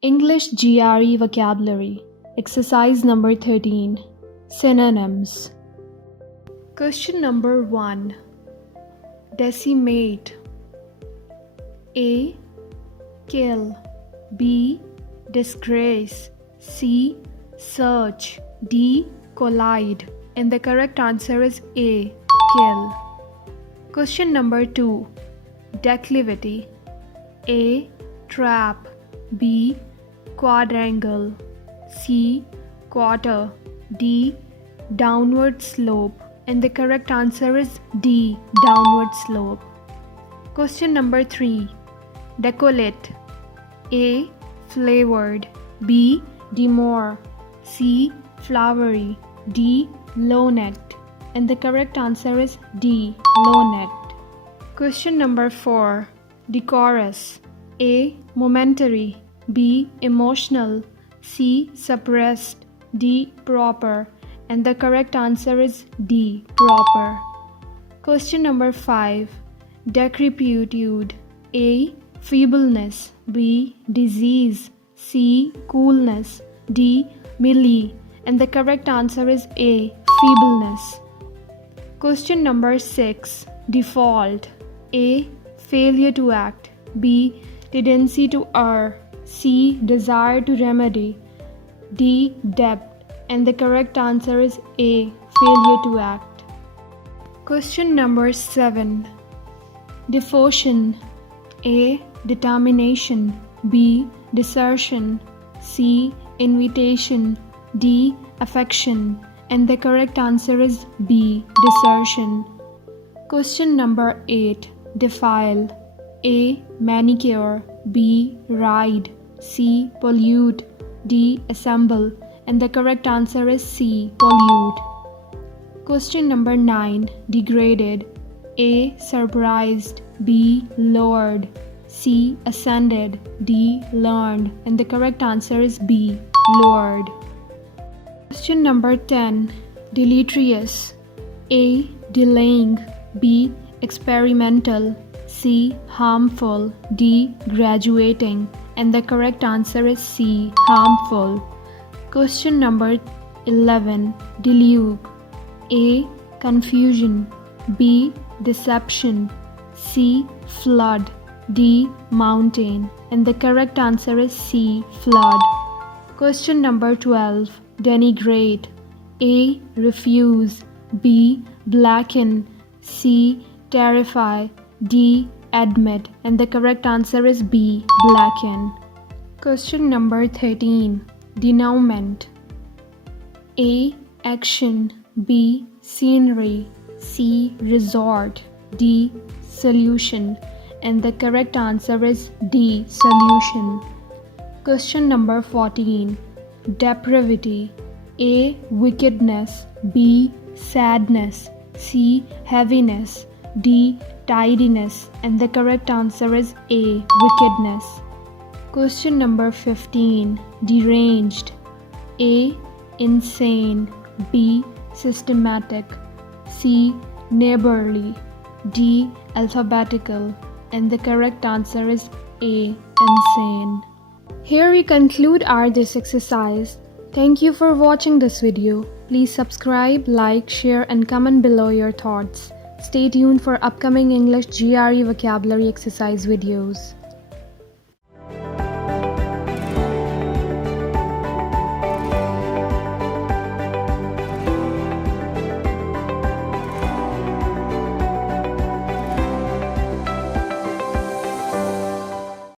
English GRE vocabulary. Exercise number 13. Synonyms. Question number 1. Decimate. A. Kill. B. Disgrace. C. Search. D. Collide. And the correct answer is A. Kill. Question number 2. Declivity. A. Trap. B. Quadrangle. C. Quarter. D. Downward slope. And the correct answer is D. Downward slope. Question number 3. Decollete. A. Flavored. B. Demure. C. Flowery. D. Low-necked. And the correct answer is D. Low-necked. Question number 4. Decorous. A. Momentary. B. Emotional. C. Suppressed. D. Proper. And the correct answer is D. Proper. Question number 5. Decrepitude. A. Feebleness. B. Disease. C. Coolness. D. Melee. And the correct answer is A. Feebleness. Question number 6. Default. A. Failure to act. B. Tendency to err. C. Desire to remedy. D. Debt. And the correct answer is A. Failure to act. Question number 7. Devotion. A. Determination. B. Desertion. C. Invitation. D. Affection. And the correct answer is B. Desertion. Question number 8. Defile. A. Manicure. B. Ride. C. Pollute. D. Assemble. And the correct answer is C. Pollute. Question number 9. Degraded. A. Surprised. B. Lowered. C. Ascended. D. Learned. And the correct answer is B. Lowered. Question number 10. Deleterious. A. Delaying. B. Experimental. C. Harmful. D. Graduating. And the correct answer is C. Harmful. Question number 11. Deluge. A. Confusion. B. Deception. C. Flood. D. Mountain. And the correct answer is C. Flood. Question number 12. Denigrate. A. Refuse. B. Blacken. C. Terrify. D. Admit. And the correct answer is B. Blacken. Question number 13. Denouement. A. Action. B. Scenery. C. Resort. D. Solution. And the correct answer is D. Solution. Question number 14. Depravity. A. Wickedness. B. Sadness. C. Heaviness. D. Tidiness. And the correct answer is A. Wickedness. Question number 15. Deranged. A. Insane. B. Systematic. C. Neighborly. D. Alphabetical. And the correct answer is A. Insane. Here we conclude this exercise. Thank you for watching this video. Please subscribe, like, share and comment below your thoughts. Stay tuned for upcoming English GRE vocabulary exercise videos.